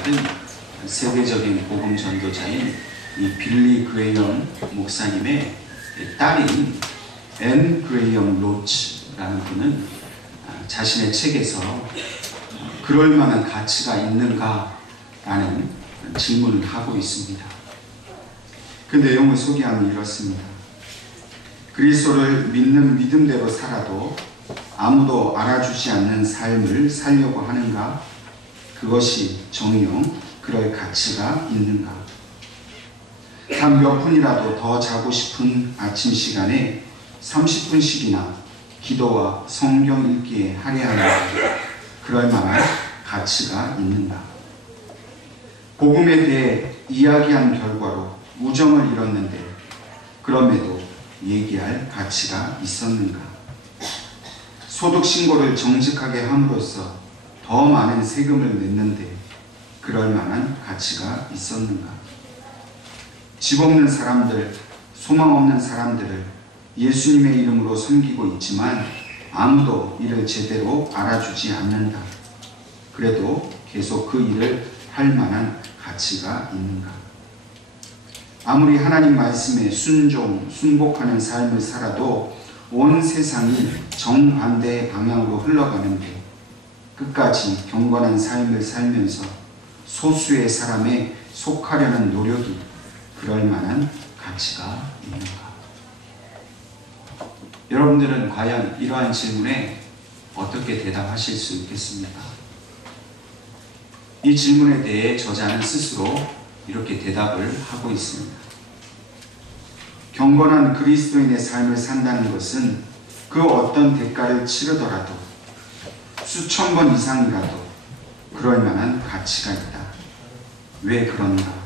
받은 세계적인 복음 전도자인 이 빌리 그레이엄 목사님의 딸인 앤 그레이엄 로치라는 분은 자신의 책에서 그럴 만한 가치가 있는가? 라는 질문을 하고 있습니다. 그 내용을 소개하면 이렇습니다. 그리스도를 믿는 믿음대로 살아도 아무도 알아주지 않는 삶을 살려고 하는가? 그것이 정녕 그럴 가치가 있는가? 단 몇 분이라도 더 자고 싶은 아침 시간에 30분씩이나 기도와 성경 읽기에 할애하는가? 그럴 만한 가치가 있는가? 복음에 대해 이야기한 결과로 우정을 잃었는데 그럼에도 얘기할 가치가 있었는가? 소득 신고를 정직하게 함으로써 더 많은 세금을 냈는데 그럴 만한 가치가 있었는가? 집 없는 사람들, 소망 없는 사람들을 예수님의 이름으로 섬기고 있지만 아무도 이를 제대로 알아주지 않는다. 그래도 계속 그 일을 할 만한 가치가 있는가? 아무리 하나님 말씀에 순복하는 삶을 살아도 온 세상이 정반대의 방향으로 흘러가는데 끝까지 경건한 삶을 살면서 소수의 사람에 속하려는 노력이 그럴 만한 가치가 있는가? 여러분들은 과연 이러한 질문에 어떻게 대답하실 수 있겠습니까? 이 질문에 대해 저자는 스스로 이렇게 대답을 하고 있습니다. 경건한 그리스도인의 삶을 산다는 것은 그 어떤 대가를 치르더라도 수천 번 이상이라도 그럴 만한 가치가 있다. 왜 그런가?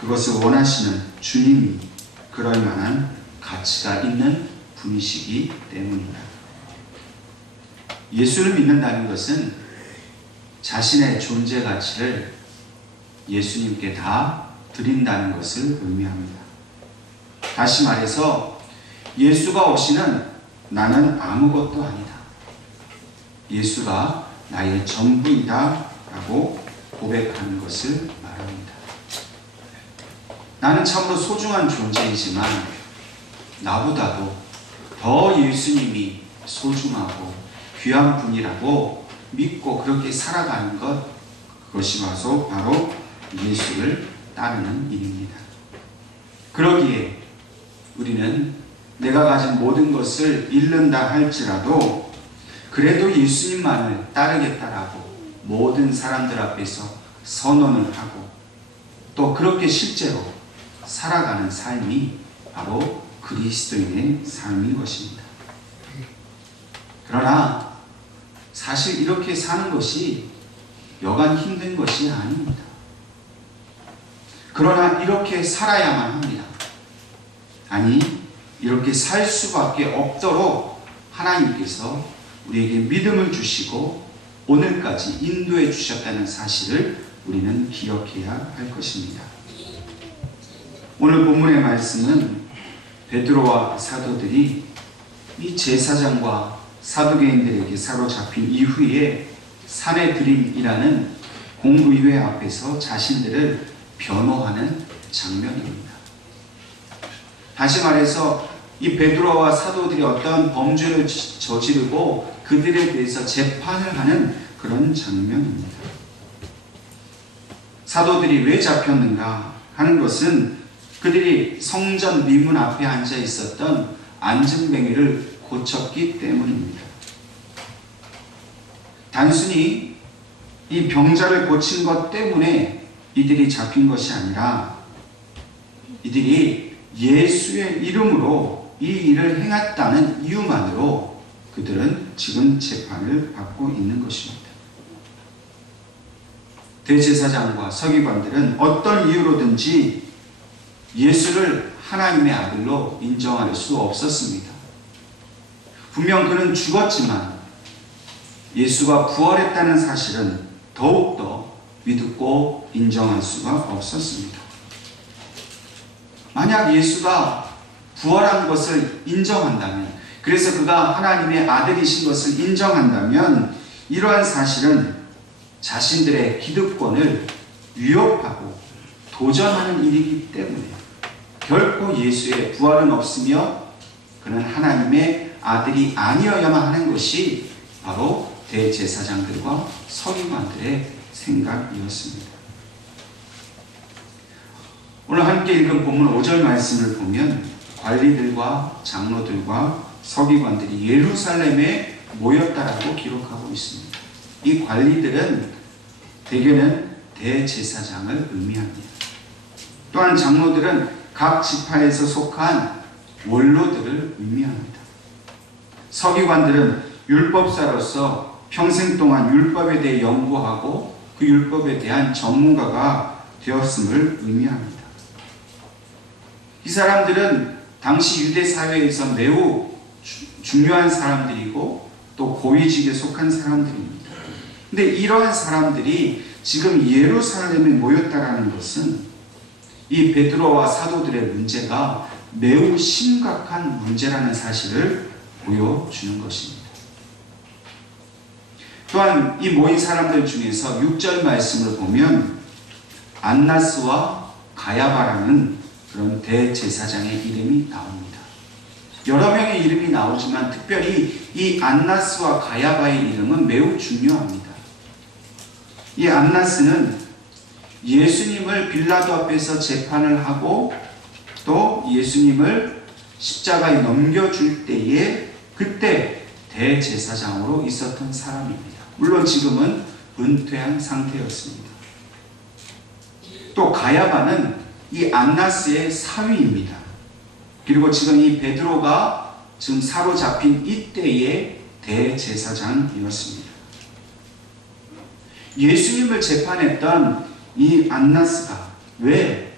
그것을 원하시는 주님이 그럴 만한 가치가 있는 분이시기 때문이다. 예수를 믿는다는 것은 자신의 존재 가치를 예수님께 다 드린다는 것을 의미합니다. 다시 말해서 예수가 없이는 나는 아무것도 아니다. 예수가 나의 전부이다 라고 고백하는 것을 말합니다. 나는 참으로 소중한 존재이지만 나보다도 더 예수님이 소중하고 귀한 분이라고 믿고 그렇게 살아가는 것, 그것이 바로 예수를 따르는 일입니다. 그러기에 우리는 내가 가진 모든 것을 잃는다 할지라도 그래도 예수님만을 따르겠다라고 모든 사람들 앞에서 선언을 하고 또 그렇게 실제로 살아가는 삶이 바로 그리스도인의 삶인 것입니다. 그러나 사실 이렇게 사는 것이 여간 힘든 것이 아닙니다. 그러나 이렇게 살아야만 합니다. 아니, 이렇게 살 수밖에 없도록 하나님께서 우리에게 믿음을 주시고 오늘까지 인도해 주셨다는 사실을 우리는 기억해야 할 것입니다. 오늘 본문의 말씀은 베드로와 사도들이 이 제사장과 사두개인들에게 사로잡힌 이후에 산헤드린이라는 공의회 앞에서 자신들을 변호하는 장면입니다. 다시 말해서 이 베드로와 사도들이 어떤 범죄를 저지르고 그들에 대해서 재판을 하는 그런 장면입니다. 사도들이 왜 잡혔는가 하는 것은 그들이 성전 미문 앞에 앉아 있었던 안증뱅이를 고쳤기 때문입니다. 단순히 이 병자를 고친 것 때문에 이들이 잡힌 것이 아니라 이들이 예수의 이름으로 이 일을 행했다는 이유만으로 그들은 지금 재판을 받고 있는 것입니다. 대제사장과 서기관들은 어떤 이유로든지 예수를 하나님의 아들로 인정할 수 없었습니다. 분명 그는 죽었지만 예수가 부활했다는 사실은 더욱더 믿고 인정할 수가 없었습니다. 만약 예수가 부활한 것을 인정한다면, 그래서 그가 하나님의 아들이신 것을 인정한다면 이러한 사실은 자신들의 기득권을 위협하고 도전하는 일이기 때문에 결코 예수의 부활은 없으며 그는 하나님의 아들이 아니어야만 하는 것이 바로 대제사장들과 서기관들의 생각이었습니다. 오늘 함께 읽은 본문 5절 말씀을 보면 관리들과 장로들과 서기관들이 예루살렘에 모였다라고 기록하고 있습니다. 이 관리들은 대개는 대제사장을 의미합니다. 또한 장로들은 각 지파에서 속한 원로들을 의미합니다. 서기관들은 율법사로서 평생 동안 율법에 대해 연구하고 그 율법에 대한 전문가가 되었음을 의미합니다. 이 사람들은 당시 유대 사회에서 매우 중요한 사람들이고 또 고위직에 속한 사람들입니다. 근데 이러한 사람들이 지금 예루살렘에 모였다라는 것은 이 베드로와 사도들의 문제가 매우 심각한 문제라는 사실을 보여주는 것입니다. 또한 이 모인 사람들 중에서 6절 말씀을 보면 안나스와 가야바라는 그런 대제사장의 이름이 나옵니다. 여러 명의 이름이 나오지만 특별히 이 안나스와 가야바의 이름은 매우 중요합니다. 이 안나스는 예수님을 빌라도 앞에서 재판을 하고 또 예수님을 십자가에 넘겨줄 때에 그때 대제사장으로 있었던 사람입니다. 물론 지금은 은퇴한 상태였습니다. 또 가야바는 이 안나스의 사위입니다. 그리고 지금 이 베드로가 지금 사로잡힌 이때의 대제사장이었습니다. 예수님을 재판했던 이 안나스가 왜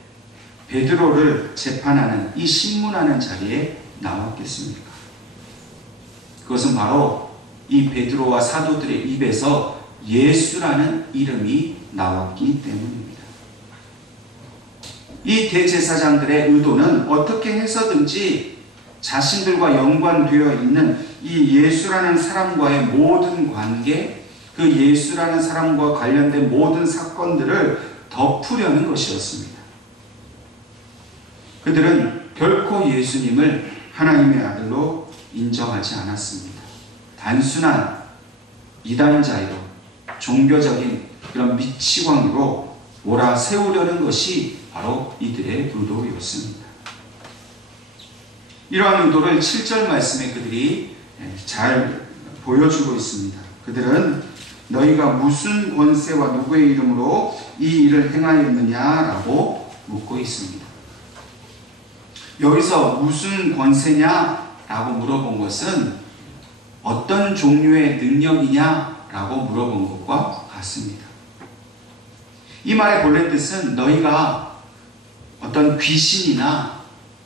베드로를 재판하는 이 신문하는 자리에 나왔겠습니까? 그것은 바로 이 베드로와 사도들의 입에서 예수라는 이름이 나왔기 때문입니다. 이 대제사장들의 의도는 어떻게 해서든지 자신들과 연관되어 있는 이 예수라는 사람과의 모든 관계, 그 예수라는 사람과 관련된 모든 사건들을 덮으려는 것이었습니다. 그들은 결코 예수님을 하나님의 아들로 인정하지 않았습니다. 단순한 이단자이로 종교적인 그런 미치광으로 몰아세우려는 것이 바로 이들의 의도였습니다. 이러한 의도를 7절 말씀에 그들이 잘 보여주고 있습니다. 그들은 너희가 무슨 권세와 누구의 이름으로 이 일을 행하였느냐라고 묻고 있습니다. 여기서 무슨 권세냐라고 물어본 것은 어떤 종류의 능력이냐라고 물어본 것과 같습니다. 이 말의 본래 뜻은 너희가 어떤 귀신이나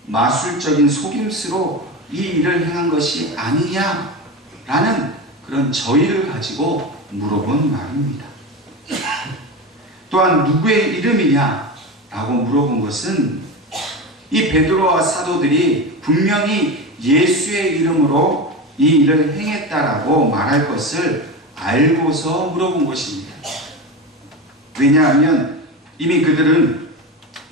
마술적인 속임수로 이 일을 행한 것이 아니냐라는 그런 저의를 가지고 물어본 말입니다. 또한 누구의 이름이냐라고 물어본 것은 이 베드로와 사도들이 분명히 예수의 이름으로 이 일을 행했다라고 말할 것을 알고서 물어본 것입니다. 왜냐하면 이미 그들은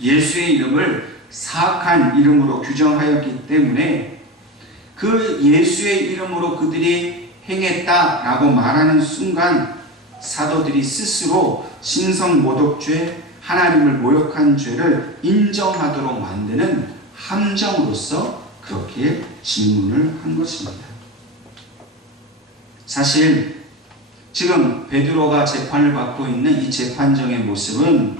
예수의 이름을 사악한 이름으로 규정하였기 때문에 그 예수의 이름으로 그들이 행했다라고 말하는 순간 사도들이 스스로 신성모독죄, 하나님을 모욕한 죄를 인정하도록 만드는 함정으로서 그렇게 질문을 한 것입니다. 사실 지금 베드로가 재판을 받고 있는 이 재판정의 모습은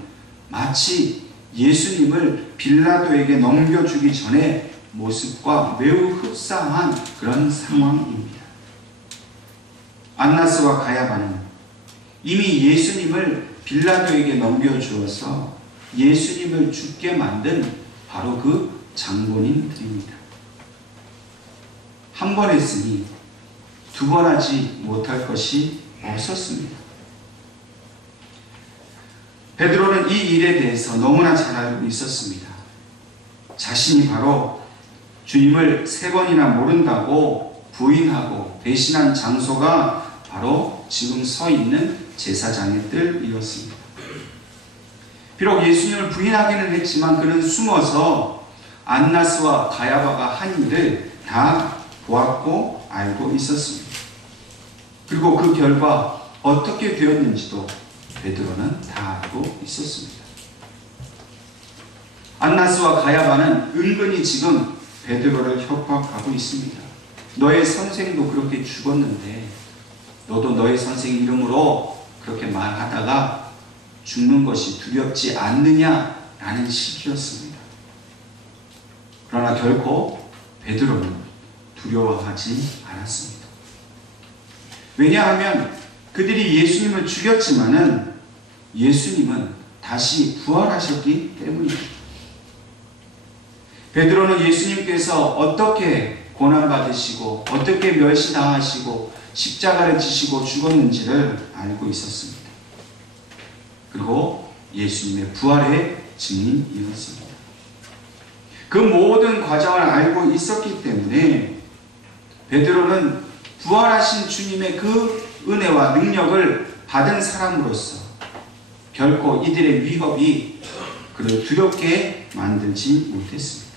마치 예수님을 빌라도에게 넘겨주기 전의 모습과 매우 흡사한 그런 상황입니다. 안나스와 가야바는 이미 예수님을 빌라도에게 넘겨주어서 예수님을 죽게 만든 바로 그 장본인들입니다. 한 번 했으니 두 번 하지 못할 것이 없었습니다. 베드로는 이 일에 대해서 너무나 잘 알고 있었습니다. 자신이 바로 주님을 3번이나 모른다고 부인하고 배신한 장소가 바로 지금 서 있는 제사장의 뜰이었습니다. 비록 예수님을 부인하기는 했지만 그는 숨어서 안나스와 가야바가 한 일을 다 보았고 알고 있었습니다. 그리고 그 결과 어떻게 되었는지도 베드로는 다 알고 있었습니다. 안나스와 가야바는 은근히 지금 베드로를 협박하고 있습니다. 너의 선생도 그렇게 죽었는데 너도 너의 선생 이름으로 그렇게 말하다가 죽는 것이 두렵지 않느냐라는 식이었습니다. 그러나 결코 베드로는 두려워하지 않았습니다. 왜냐하면 그들이 예수님을 죽였지만은 예수님은 다시 부활하셨기 때문입니다. 베드로는 예수님께서 어떻게 고난받으시고 어떻게 멸시당하시고 십자가를 지시고 죽었는지를 알고 있었습니다. 그리고 예수님의 부활의 증인이었습니다. 그 모든 과정을 알고 있었기 때문에 베드로는 부활하신 주님의 그 은혜와 능력을 받은 사람으로서 결코 이들의 위협이 그를 두렵게 만들지 못했습니다.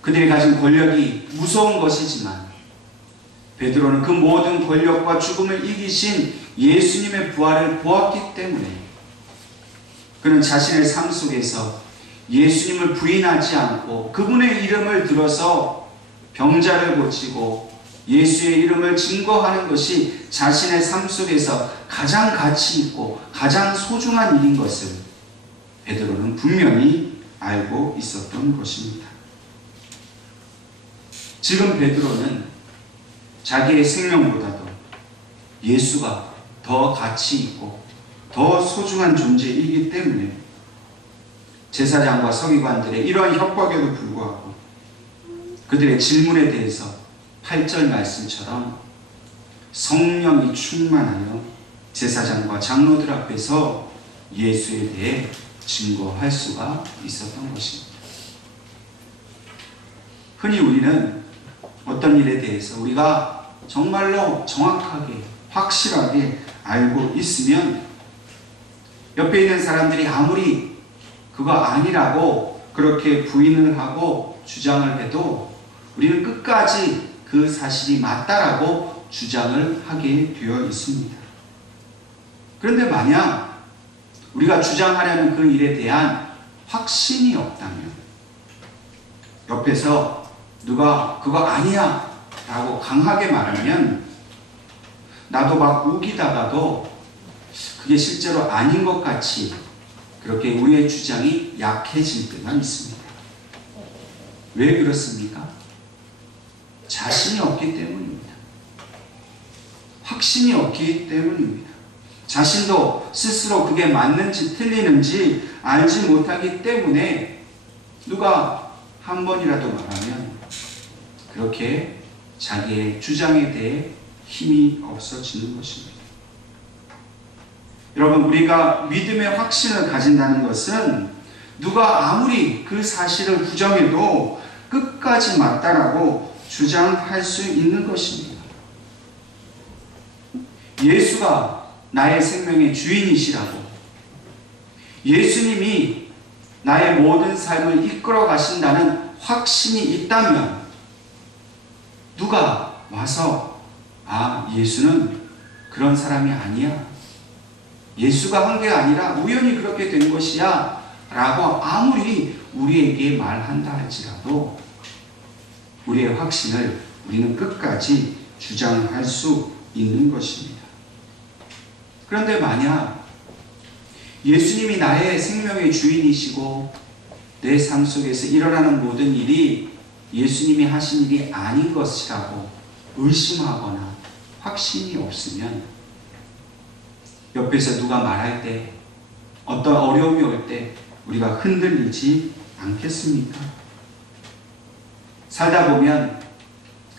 그들이 가진 권력이 무서운 것이지만 베드로는 그 모든 권력과 죽음을 이기신 예수님의 부활을 보았기 때문에 그는 자신의 삶 속에서 예수님을 부인하지 않고 그분의 이름을 들어서 병자를 고치고 예수의 이름을 증거하는 것이 자신의 삶 속에서 가장 가치 있고 가장 소중한 일인 것을 베드로는 분명히 알고 있었던 것입니다. 지금 베드로는 자기의 생명보다도 예수가 더 가치 있고 더 소중한 존재이기 때문에 제사장과 서기관들의 이러한 협박에도 불구하고 그들의 질문에 대해서 8절 말씀처럼 성령이 충만하여 제사장과 장로들 앞에서 예수에 대해 증거할 수가 있었던 것입니다. 흔히 우리는 어떤 일에 대해서 우리가 정말로 정확하게 확실하게 알고 있으면 옆에 있는 사람들이 아무리 그거 아니라고 그렇게 부인을 하고 주장을 해도 우리는 끝까지 그 사실이 맞다라고 주장을 하게 되어 있습니다. 그런데 만약 우리가 주장하려는 그 일에 대한 확신이 없다면 옆에서 누가 그거 아니야 라고 강하게 말하면 나도 막 우기다가도 그게 실제로 아닌 것 같이 그렇게 우리의 주장이 약해질 때가 있습니다. 왜 그렇습니까? 자신이 없기 때문입니다. 확신이 없기 때문입니다. 자신도 스스로 그게 맞는지 틀리는지 알지 못하기 때문에 누가 한 번이라도 말하면 그렇게 자기의 주장에 대해 힘이 없어지는 것입니다. 여러분, 우리가 믿음의 확신을 가진다는 것은 누가 아무리 그 사실을 부정해도 끝까지 맞다라고 주장할 수 있는 것입니다. 예수가 나의 생명의 주인이시라고, 예수님이 나의 모든 삶을 이끌어 가신다는 확신이 있다면 누가 와서 예수는 그런 사람이 아니야, 예수가 한 게 아니라 우연히 그렇게 된 것이야 라고 아무리 우리에게 말한다 할지라도 우리의 확신을 우리는 끝까지 주장할 수 있는 것입니다. 그런데 만약 예수님이 나의 생명의 주인이시고 내 삶 속에서 일어나는 모든 일이 예수님이 하신 일이 아닌 것이라고 의심하거나 확신이 없으면 옆에서 누가 말할 때, 어떤 어려움이 올 때 우리가 흔들리지 않겠습니까? 살다 보면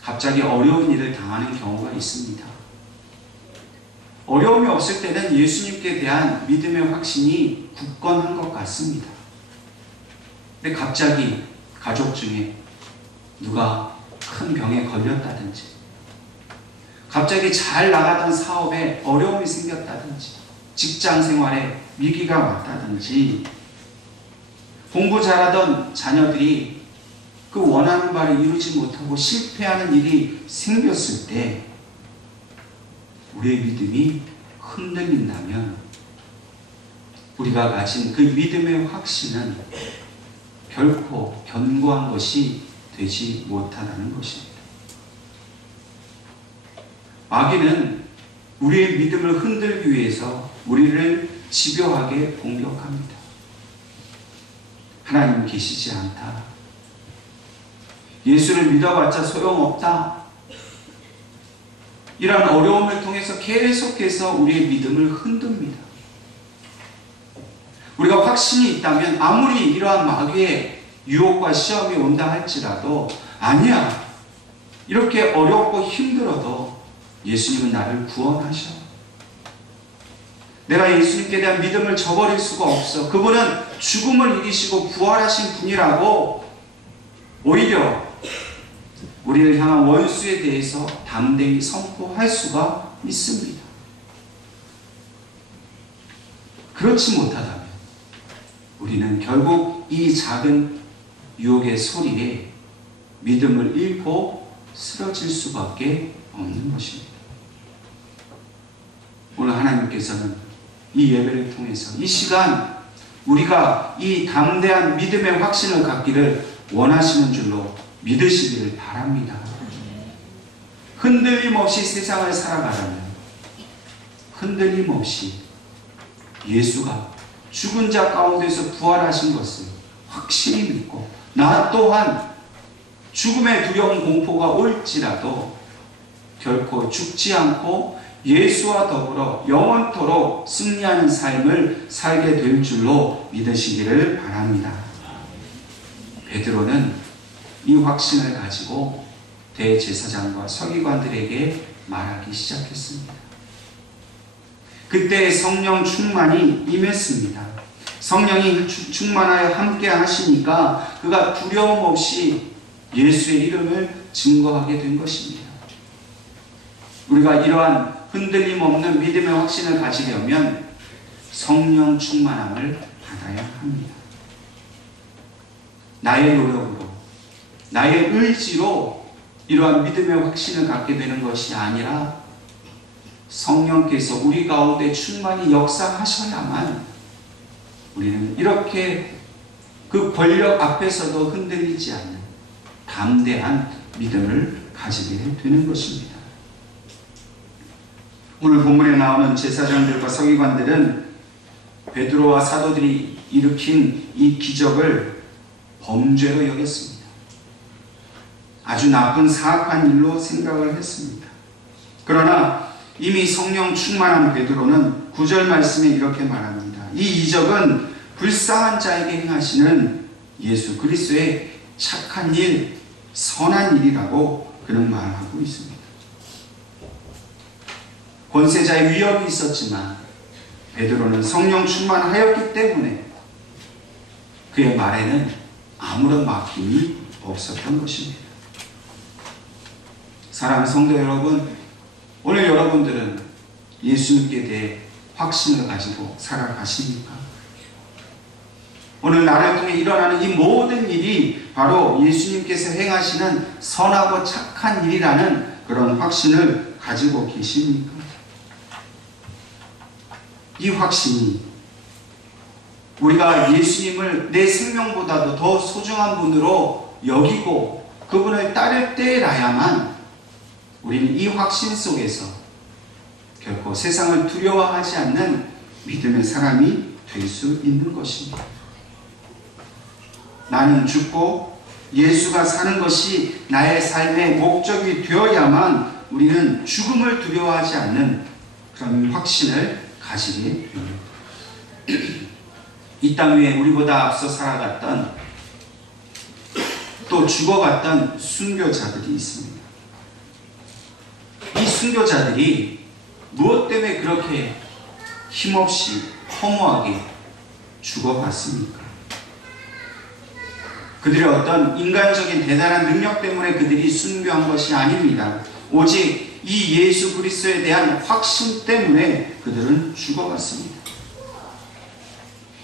갑자기 어려운 일을 당하는 경우가 있습니다. 어려움이 없을 때는 예수님께 대한 믿음의 확신이 굳건한 것 같습니다. 근데 갑자기 가족 중에 누가 큰 병에 걸렸다든지 갑자기 잘 나가던 사업에 어려움이 생겼다든지, 직장 생활에 위기가 왔다든지, 공부 잘하던 자녀들이 그 원하는 바를 이루지 못하고 실패하는 일이 생겼을 때 우리의 믿음이 흔들린다면 우리가 가진 그 믿음의 확신은 결코 견고한 것이 되지 못하다는 것입니다. 마귀는 우리의 믿음을 흔들기 위해서 우리를 집요하게 공격합니다. 하나님 계시지 않다. 예수를 믿어봤자 소용없다. 이런 어려움을 통해서 계속해서 우리의 믿음을 흔듭니다. 우리가 확신이 있다면 아무리 이러한 마귀의 유혹과 시험이 온다 할지라도 아니야. 이렇게 어렵고 힘들어도 예수님은 나를 구원하셔. 내가 예수님께 대한 믿음을 저버릴 수가 없어. 그분은 죽음을 이기시고 부활하신 분이라고 오히려 우리를 향한 원수에 대해서 담대히 선포할 수가 있습니다. 그렇지 못하다면 우리는 결국 이 작은 유혹의 소리에 믿음을 잃고 쓰러질 수밖에 없는 것입니다. 오늘 하나님께서는 이 예배를 통해서 이 시간 우리가 이 담대한 믿음의 확신을 갖기를 원하시는 줄로 믿으시기를 바랍니다. 흔들림 없이 세상을 살아가려면 흔들림 없이 예수가 죽은 자 가운데서 부활하신 것을 확실히 믿고 나 또한 죽음의 두려운 공포가 올지라도 결코 죽지 않고 예수와 더불어 영원토록 승리하는 삶을 살게 될 줄로 믿으시기를 바랍니다. 베드로는 이 확신을 가지고 대제사장과 서기관들에게 말하기 시작했습니다. 그때 성령 충만이 임했습니다. 성령이 충만하여 함께 하시니까 그가 두려움 없이 예수의 이름을 증거하게 된 것입니다. 우리가 이러한 흔들림 없는 믿음의 확신을 가지려면 성령 충만함을 받아야 합니다. 나의 노력으로, 나의 의지로 이러한 믿음의 확신을 갖게 되는 것이 아니라 성령께서 우리 가운데 충만히 역사하셔야만 우리는 이렇게 그 권력 앞에서도 흔들리지 않는 담대한 믿음을 가지게 되는 것입니다. 오늘 본문에 나오는 제사장들과 서기관들은 베드로와 사도들이 일으킨 이 기적을 범죄로 여겼습니다. 아주 나쁜 사악한 일로 생각을 했습니다. 그러나 이미 성령 충만한 베드로는 9절 말씀에 이렇게 말합니다. 이 이적은 불쌍한 자에게 행하시는 예수 그리스도의 착한 일, 선한 일이라고 그는 말하고 있습니다. 권세자의 위협이 있었지만 베드로는 성령 충만하였기 때문에 그의 말에는 아무런 막힘이 없었던 것입니다. 사랑하는 성도 여러분, 오늘 여러분들은 예수님께 대해 확신을 가지고 살아가십니까? 오늘 나를 통해 일어나는 이 모든 일이 바로 예수님께서 행하시는 선하고 착한 일이라는 그런 확신을 가지고 계십니까? 이 확신이 우리가 예수님을 내 생명보다도 더 소중한 분으로 여기고 그분을 따를 때라야만 우리는 이 확신 속에서 결코 세상을 두려워하지 않는 믿음의 사람이 될 수 있는 것입니다. 나는 죽고 예수가 사는 것이 나의 삶의 목적이 되어야만 우리는 죽음을 두려워하지 않는 그런 확신을 가지게 됩니다. 이 땅 위에 우리보다 앞서 살아갔던 또 죽어갔던 순교자들이 있습니다. 이 순교자들이 무엇 때문에 그렇게 힘없이 허무하게 죽어갔습니까? 그들의 어떤 인간적인 대단한 능력 때문에 그들이 순교한 것이 아닙니다. 오직 이 예수 그리스도에 대한 확신 때문에 그들은 죽어갔습니다.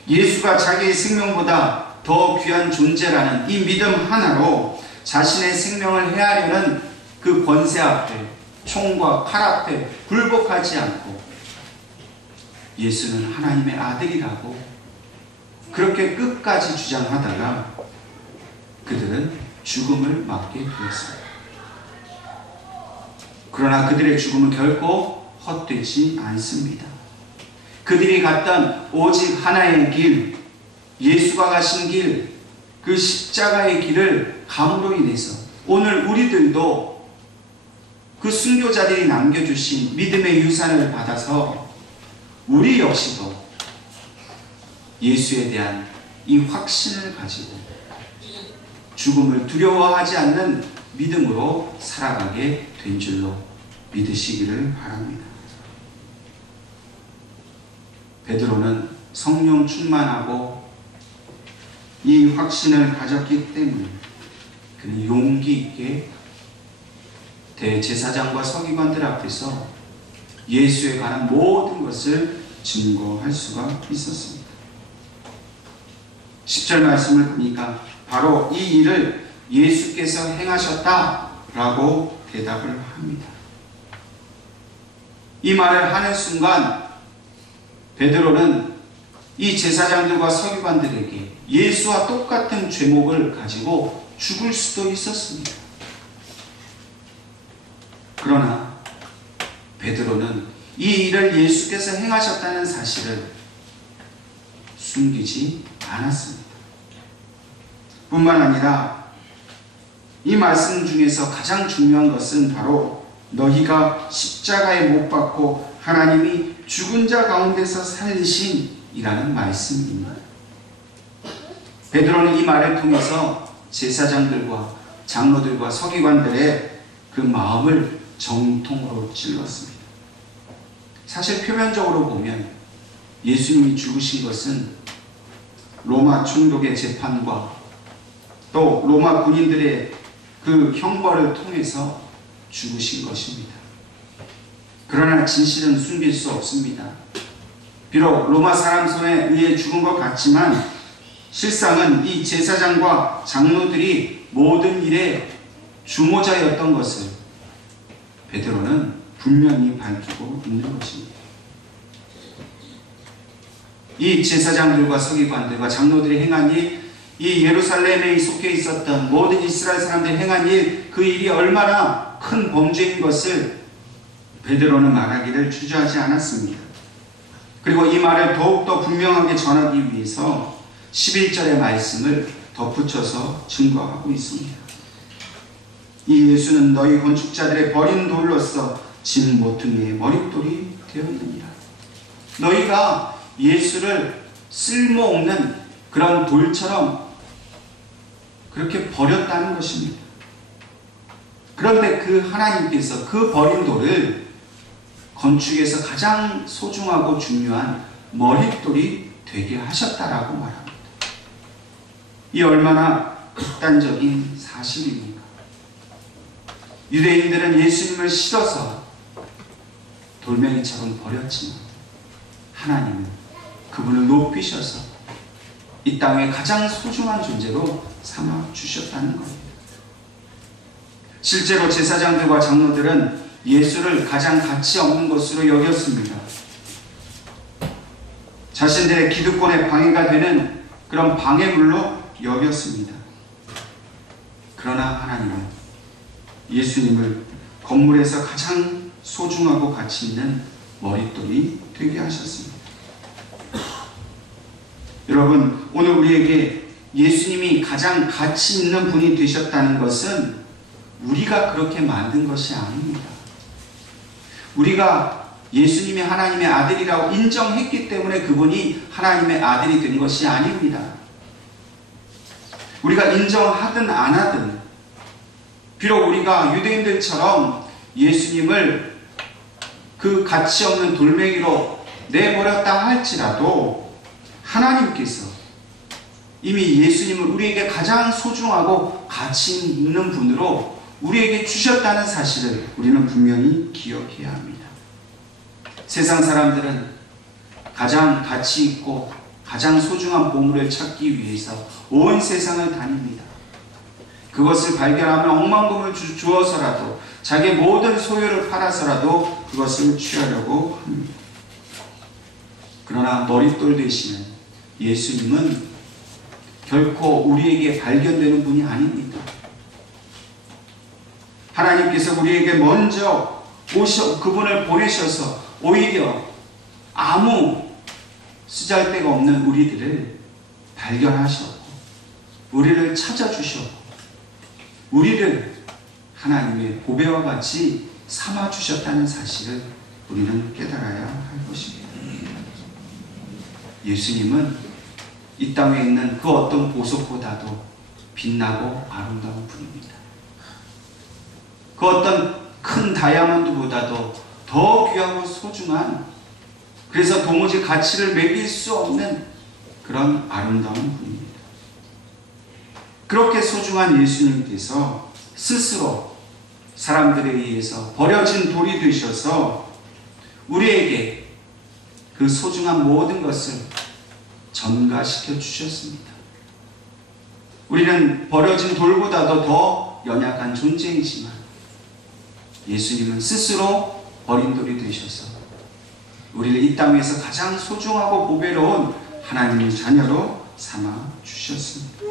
예수가 자기의 생명보다 더 귀한 존재라는 이 믿음 하나로 자신의 생명을 해하려는 그 권세 앞에, 총과 칼 앞에 굴복하지 않고 예수는 하나님의 아들이라고 그렇게 끝까지 주장하다가 그들은 죽음을 맞게 되었습니다. 그러나 그들의 죽음은 결코 헛되지 않습니다. 그들이 갔던 오직 하나의 길, 예수가 가신 길, 그 십자가의 길을 감으로 인해서 오늘 우리들도 그 순교자들이 남겨주신 믿음의 유산을 받아서 우리 역시도 예수에 대한 이 확신을 가지고 죽음을 두려워하지 않는 믿음으로 살아가게 된 줄로 믿으시기를 바랍니다. 베드로는 성령 충만하고 이 확신을 가졌기 때문에 그는 용기 있게 대제사장과 서기관들 앞에서 예수에 관한 모든 것을 증거할 수가 있었습니다. 10절 말씀을 보니까 바로 이 일을 예수께서 행하셨다라고 대답을 합니다. 이 말을 하는 순간 베드로는 이 제사장들과 서기관들에게 예수와 똑같은 죄목을 가지고 죽을 수도 있었습니다. 그러나 베드로는 이 일을 예수께서 행하셨다는 사실을 숨기지 않았습니다. 뿐만 아니라 이 말씀 중에서 가장 중요한 것은 바로 너희가 십자가에 못 박고 하나님이 죽은 자 가운데서 살리신 이라는 말씀입니다. 베드로는 이 말을 통해서 제사장들과 장로들과 서기관들의 그 마음을 정통으로 찔렀습니다. 사실 표면적으로 보면 예수님이 죽으신 것은 로마 총독의 재판과 또 로마 군인들의 그 형벌을 통해서 죽으신 것입니다. 그러나 진실은 숨길 수 없습니다. 비록 로마 사람 손에 의해 죽은 것 같지만 실상은 이 제사장과 장로들이 모든 일의 주모자였던 것을 베드로는 분명히 밝히고 있는 것입니다. 이 제사장들과 서기관들과 장로들이 행한 일, 이 예루살렘에 속해 있었던 모든 이스라엘 사람들이 행한 일, 그 일이 얼마나 큰 범죄인 것을 베드로는 말하기를 주저하지 않았습니다. 그리고 이 말을 더욱더 분명하게 전하기 위해서 11절의 말씀을 덧붙여서 증거하고 있습니다. 이 예수는 너희 건축자들의 버린 돌로서 진 모퉁이의 머릿돌이 되었느니라. 너희가 예수를 쓸모없는 그런 돌처럼 그렇게 버렸다는 것입니다. 그런데 그 하나님께서 그 버린 돌을 건축에서 가장 소중하고 중요한 머릿돌이 되게 하셨다라고 말합니다. 이 얼마나 극단적인 사실입니까? 유대인들은 예수님을 싫어서 돌멩이처럼 버렸지만 하나님은 그분을 높이셔서 이 땅의 가장 소중한 존재로 삼아 주셨다는 겁니다. 실제로 제사장들과 장로들은 예수를 가장 가치 없는 것으로 여겼습니다. 자신들의 기득권에 방해가 되는 그런 방해물로 여겼습니다. 그러나 하나님은 예수님을 건물에서 가장 소중하고 가치 있는 머릿돌이 되게 하셨습니다. 여러분, 오늘 우리에게 예수님이 가장 가치 있는 분이 되셨다는 것은 우리가 그렇게 만든 것이 아닙니다. 우리가 예수님이 하나님의 아들이라고 인정했기 때문에 그분이 하나님의 아들이 된 것이 아닙니다. 우리가 인정하든 안 하든, 비록 우리가 유대인들처럼 예수님을 그 가치 없는 돌멩이로 내버렸다 할지라도 하나님께서 이미 예수님을 우리에게 가장 소중하고 가치 있는 분으로 우리에게 주셨다는 사실을 우리는 분명히 기억해야 합니다. 세상 사람들은 가장 가치 있고 가장 소중한 보물을 찾기 위해서 온 세상을 다닙니다. 그것을 발견하면 억만금을 주어서라도 자기의 모든 소유를 팔아서라도 그것을 취하려고 합니다. 그러나 머릿돌 되시는 예수님은 결코 우리에게 발견되는 분이 아닙니다. 하나님께서 우리에게 먼저 그분을 보내셔서 오히려 아무 쓰잘데가 없는 우리들을 발견하셨고 우리를 찾아주셨고 우리를 하나님의 보배와 같이 삼아주셨다는 사실을 우리는 깨달아야 할 것입니다. 예수님은 이 땅에 있는 그 어떤 보석보다도 빛나고 아름다운 분입니다. 그 어떤 큰 다이아몬드보다도 더 귀하고 소중한, 그래서 도무지 가치를 매길 수 없는 그런 아름다운 분입니다. 그렇게 소중한 예수님께서 스스로 사람들에 의해서 버려진 돌이 되셔서 우리에게 그 소중한 모든 것을 전가시켜 주셨습니다. 우리는 버려진 돌보다도 더 연약한 존재이지만 예수님은 스스로 버린 돌이 되셔서 우리를 이 땅에서 가장 소중하고 보배로운 하나님의 자녀로 삼아 주셨습니다.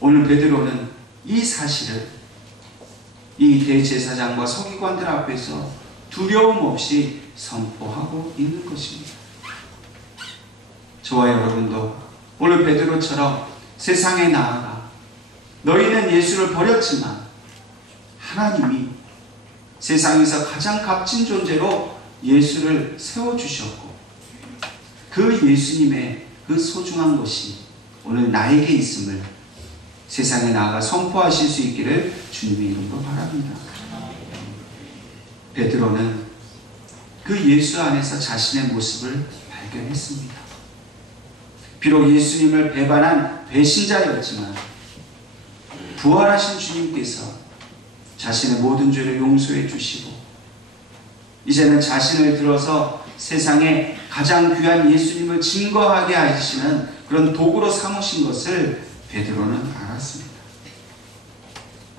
오늘 베드로는 이 사실을 이 대제사장과 서기관들 앞에서 두려움 없이 선포하고 있는 것입니다. 저와 여러분도 오늘 베드로처럼 세상에 나아가 너희는 예수를 버렸지만 하나님이 세상에서 가장 값진 존재로 예수를 세워주셨고 그 예수님의 그 소중한 것이 오늘 나에게 있음을 세상에 나아가 선포하실 수 있기를 주님의 이름으로 바랍니다. 베드로는 그 예수 안에서 자신의 모습을 발견했습니다. 비록 예수님을 배반한 배신자였지만 부활하신 주님께서 자신의 모든 죄를 용서해 주시고 이제는 자신을 들어서 세상에 가장 귀한 예수님을 증거하게 하시는 그런 도구로 삼으신 것을 베드로는 알았습니다.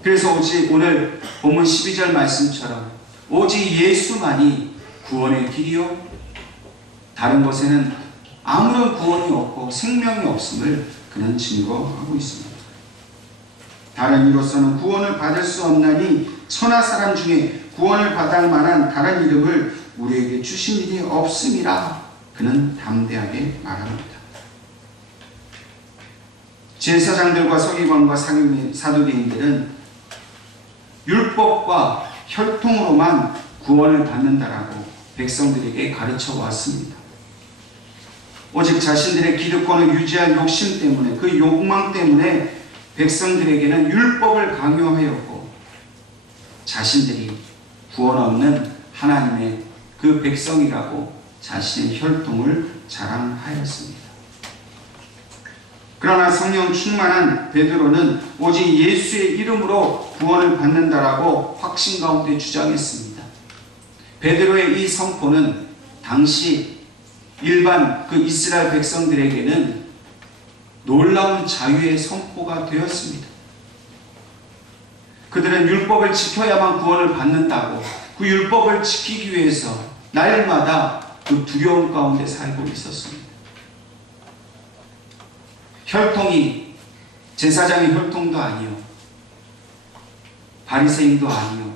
그래서 오늘 본문 12절 말씀처럼 오직 예수만이 구원의 길이요 다른 것에는 아무런 구원이 없고 생명이 없음을 그는 증거하고 있습니다. 다른 이로서는 구원을 받을 수 없나니 천하 사람 중에 구원을 받을 만한 다른 이름을 우리에게 주신 일이 없음이라 그는 담대하게 말합니다. 제사장들과 서기관과 사두개인들은 율법과 혈통으로만 구원을 받는다라고 백성들에게 가르쳐 왔습니다. 오직 자신들의 기득권을 유지할 욕심 때문에 그 욕망 때문에 백성들에게는 율법을 강요하였고 자신들이 구원 없는 하나님의 그 백성이라고 자신의 혈통을 자랑하였습니다. 그러나 성령 충만한 베드로는 오직 예수의 이름으로 구원을 받는다라고 확신 가운데 주장했습니다. 베드로의 이 선포는 당시 일반 그 이스라엘 백성들에게는 놀라운 자유의 선포가 되었습니다. 그들은 율법을 지켜야만 구원을 받는다고 그 율법을 지키기 위해서 날마다 그 두려움 가운데 살고 있었습니다. 혈통이 제사장의 혈통도 아니요 바리새인도 아니요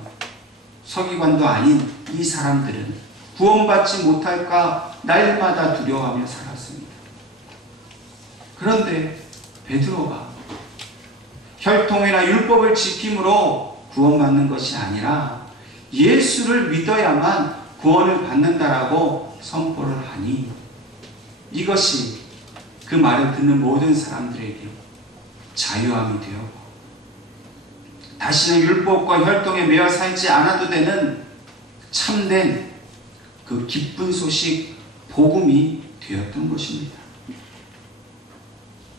서기관도 아닌 이 사람들은 구원받지 못할까 날마다 두려워하며 살았습니다. 그런데 베드로가 혈통이나 율법을 지킴으로 구원받는 것이 아니라 예수를 믿어야만 구원을 받는다라고 선포를 하니 이것이 그 말을 듣는 모든 사람들에게 자유함이 되었고 다시는 율법과 혈통에 매여 살지 않아도 되는 참된 그 기쁜 소식 복음이 되었던 것입니다.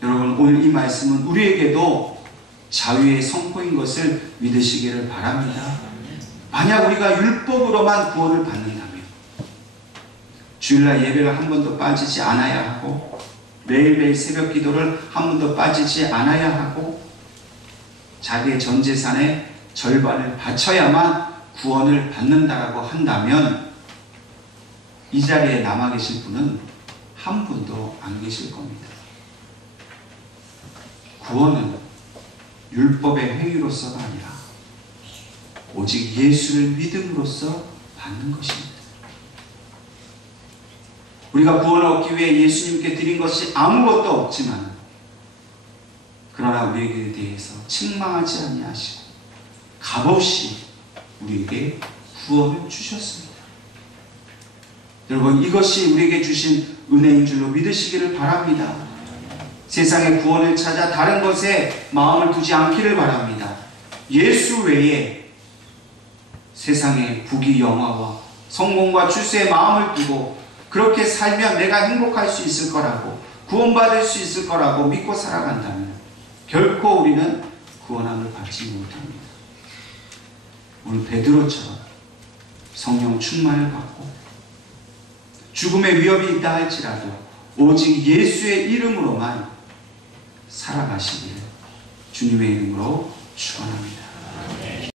여러분 오늘 이 말씀은 우리에게도 자유의 선포인 것을 믿으시기를 바랍니다. 만약 우리가 율법으로만 구원을 받는다면 주일날 예배를 한 번도 빠지지 않아야 하고 매일매일 새벽 기도를 한 번도 빠지지 않아야 하고 자기의 전 재산의 절반을 바쳐야만 구원을 받는다라고 한다면 이 자리에 남아 계실 분은 한 분도 안 계실 겁니다. 구원은 율법의 행위로서가 아니라 오직 예수를 믿음으로써 받는 것입니다. 우리가 구원을 얻기 위해 예수님께 드린 것이 아무것도 없지만 그러나 우리에게 대해서 책망하지 아니하시고 값없이 우리에게 구원을 주셨습니다. 여러분, 이것이 우리에게 주신 은혜인 줄로 믿으시기를 바랍니다. 세상의 구원을 찾아 다른 것에 마음을 두지 않기를 바랍니다. 예수 외에 세상의 부귀 영화와 성공과 출세에 마음을 두고 그렇게 살면 내가 행복할 수 있을 거라고 구원받을 수 있을 거라고 믿고 살아간다면 결코 우리는 구원함을 받지 못합니다. 오늘 베드로처럼 성령 충만을 받고 죽음의 위협이 있다 할지라도 오직 예수의 이름으로만 살아가시기를 주님의 이름으로 축원합니다.